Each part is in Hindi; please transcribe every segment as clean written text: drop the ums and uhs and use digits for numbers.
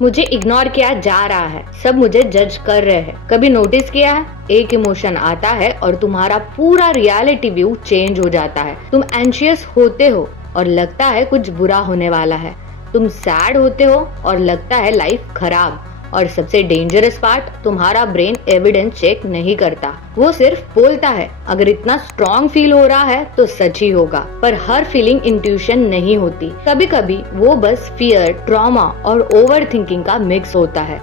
मुझे इग्नोर किया जा रहा है, सब मुझे जज कर रहे हैं। कभी नोटिस किया है, एक इमोशन आता है और तुम्हारा पूरा रियलिटी व्यू चेंज हो जाता है। तुम एंशियस होते हो और लगता है कुछ बुरा होने वाला है। तुम सैड होते हो और लगता है लाइफ खराब। और सबसे डेंजरस पार्ट, तुम्हारा ब्रेन एविडेंस चेक नहीं करता, वो सिर्फ बोलता है अगर इतना स्ट्रॉन्ग फील हो रहा है तो सच ही होगा। पर हर फीलिंग इंट्यूशन नहीं होती, कभी कभी वो बस फियर, ट्रॉमा और ओवर थिंकिंग का मिक्स होता है।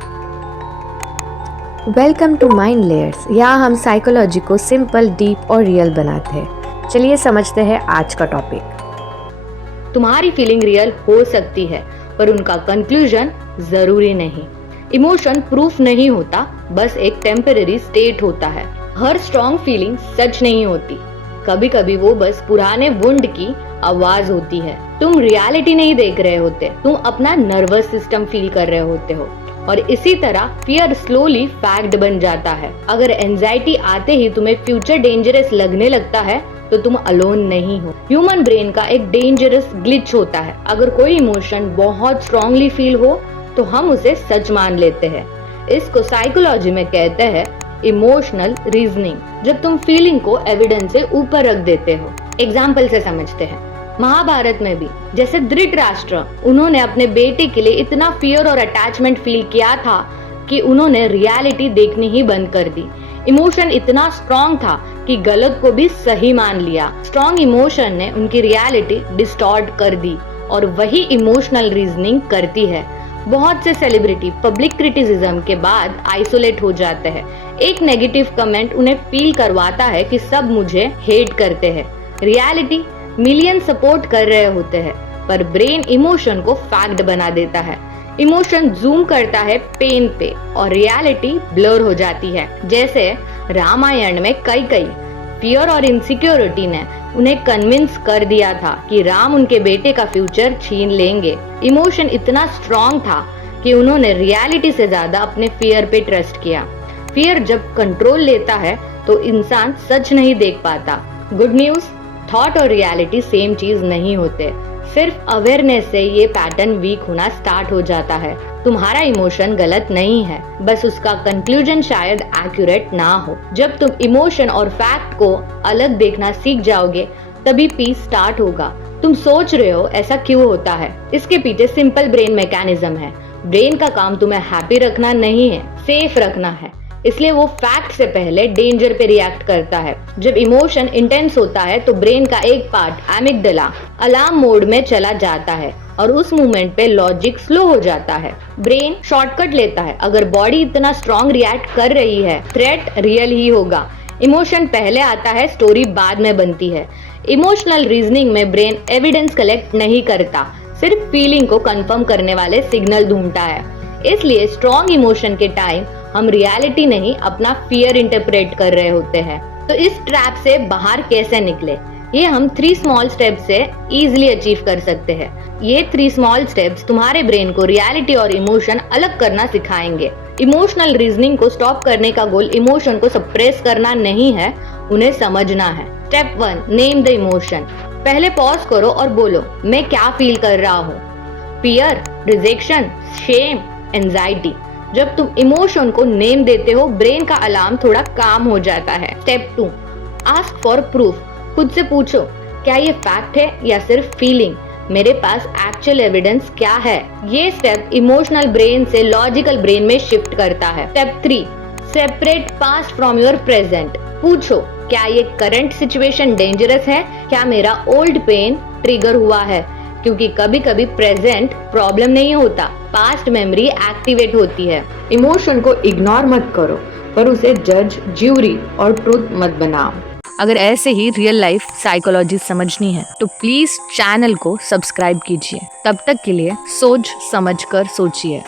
Welcome to mind layers. यहाँ हम साइकोलॉजी को सिंपल, डीप और रियल बनाते हैं। चलिए समझते हैं आज का टॉपिक। तुम्हारी फीलिंग रियल हो सकती है पर उनका कंक्लूजन जरूरी नहीं। इमोशन प्रूफ नहीं होता, बस एक टेम्पररी स्टेट होता है। हर स्ट्रॉन्ग फीलिंग सच नहीं होती, कभी कभी वो बस पुराने वुंड की आवाज होती है। तुम रियलिटी नहीं देख रहे होते, तुम अपना नर्वस सिस्टम फील कर रहे होते हो। और इसी तरह फियर स्लोली फैक्ट बन जाता है। अगर एंजाइटी आते ही तुम्हें फ्यूचर डेंजरस लगने लगता है तो तुम अलोन नहीं हो। ह्यूमन ब्रेन का एक डेंजरस ग्लिच होता है। अगर कोई इमोशन बहुत स्ट्रांगली फील हो तो हम उसे सच मान लेते हैं। इसको साइकोलॉजी में कहते हैं इमोशनल रीजनिंग। जब तुम फीलिंग को एविडेंस से ऊपर रख देते हो। एग्जाम्पल से समझते हैं। महाभारत में भी जैसे धृतराष्ट्र, उन्होंने अपने बेटे के लिए इतना फियर और अटैचमेंट फील किया था कि उन्होंने रियलिटी देखनी ही बंद कर दी। इमोशन इतना स्ट्रॉन्ग था कि गलत को भी सही मान लिया। स्ट्रॉन्ग इमोशन ने उनकी रियलिटी डिस्टॉर्ट कर दी और वही इमोशनल रीजनिंग करती है। बहुत से सेलिब्रिटी पब्लिक क्रिटिसिज्म के बाद आइसोलेट हो जाते हैं। एक नेगेटिव कमेंट उन्हें फील करवाता है कि सब मुझे हेट करते हैं। रियलिटी मिलियन सपोर्ट कर रहे होते हैं, पर ब्रेन इमोशन को फैक्ट बना देता है। इमोशन जूम करता है पेन पे और रियलिटी ब्लर हो जाती है। जैसे रामायण में कई फियर और इनसिक्योरिटी ने उन्हें कन्विंस कर दिया था कि राम उनके बेटे का फ्यूचर छीन लेंगे। इमोशन इतना स्ट्रॉन्ग था कि उन्होंने रियलिटी से ज्यादा अपने फियर पे ट्रस्ट किया। फियर जब कंट्रोल लेता है तो इंसान सच नहीं देख पाता। गुड न्यूज, थॉट और रियलिटी सेम चीज नहीं होते। सिर्फ अवेयरनेस से ये पैटर्न वीक होना स्टार्ट हो जाता है। तुम्हारा इमोशन गलत नहीं है, बस उसका कंक्लूजन शायद एक्यूरेट ना हो। जब तुम इमोशन और फैक्ट को अलग देखना सीख जाओगे तभी पीस स्टार्ट होगा। तुम सोच रहे हो ऐसा क्यों होता है? इसके पीछे सिंपल ब्रेन मैकेनिज्म है। ब्रेन का काम तुम्हें हैप्पी रखना नहीं है, सेफ रखना है। इसलिए वो फैक्ट से पहले डेंजर पे रिएक्ट करता है। जब इमोशन इंटेंस होता है तो ब्रेन का एक पार्ट एमिगडाला अलार्म मोड में चला जाता है और उस मोमेंट पे लॉजिक स्लो हो जाता है। ब्रेन शॉर्टकट लेता है। अगर बॉडी इतना स्ट्रॉन्ग रिएक्ट कर रही है, थ्रेट रियल ही होगा। इमोशन पहले आता है, स्टोरी बाद में बनती है। इमोशनल रीजनिंग में ब्रेन एविडेंस कलेक्ट नहीं करता, सिर्फ फीलिंग को कंफर्म करने वाले सिग्नल ढूंढता है। इसलिए स्ट्रॉन्ग इमोशन के टाइम हम रियलिटी नहीं, अपना फियर इंटरप्रेट कर रहे होते हैं। तो इस ट्रैप से बाहर कैसे निकले? ये हम 3 स्मॉल स्टेप्स से इजीली अचीव कर सकते हैं। ये 3 स्मॉल स्टेप्स तुम्हारे ब्रेन को रियलिटी और इमोशन अलग करना सिखाएंगे। इमोशनल रीजनिंग को स्टॉप करने का गोल इमोशन को सप्रेस करना नहीं है, उन्हें समझना है। Step 1, name the emotion. पहले पॉज करो और बोलो, मैं क्या फील कर रहा हूँ? Fear, rejection, shame, anxiety. जब तुम इमोशन को नेम देते हो, ब्रेन का अलार्म थोड़ा काम हो जाता है। Step 2, ask for proof. खुद से पूछो, क्या ये फैक्ट है या सिर्फ फीलिंग? मेरे पास एक्चुअल एविडेंस क्या है? ये स्टेप इमोशनल ब्रेन से लॉजिकल ब्रेन में शिफ्ट करता है। Step 3, separate past from your present. पूछो, क्या ये करंट सिचुएशन डेंजरस है? क्या मेरा ओल्ड पेन ट्रिगर हुआ है? क्योंकि कभी कभी प्रेजेंट प्रॉब्लम नहीं होता, पास्ट मेमोरी एक्टिवेट होती है। इमोशन को इग्नोर मत करो, पर उसे जज, ज्यूरी और ट्रूथ मत बनाओ। अगर ऐसे ही रियल लाइफ साइकोलॉजी समझनी है तो प्लीज चैनल को सब्सक्राइब कीजिए। तब तक के लिए सोच समझ कर सोचिए।